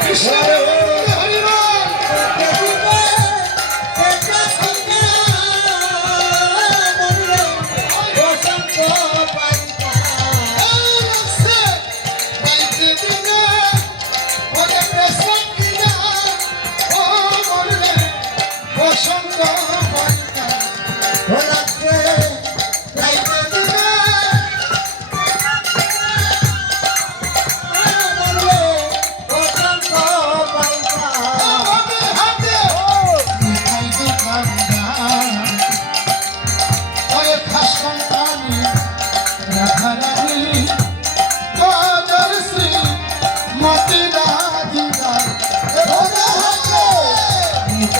Krishna.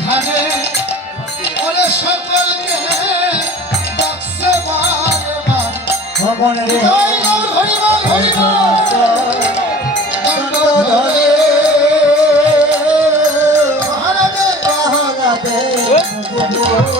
ধারে ওরে সকলকে ডাকছে বারবার ভগবান রে। হরিবার হরিবার Oh,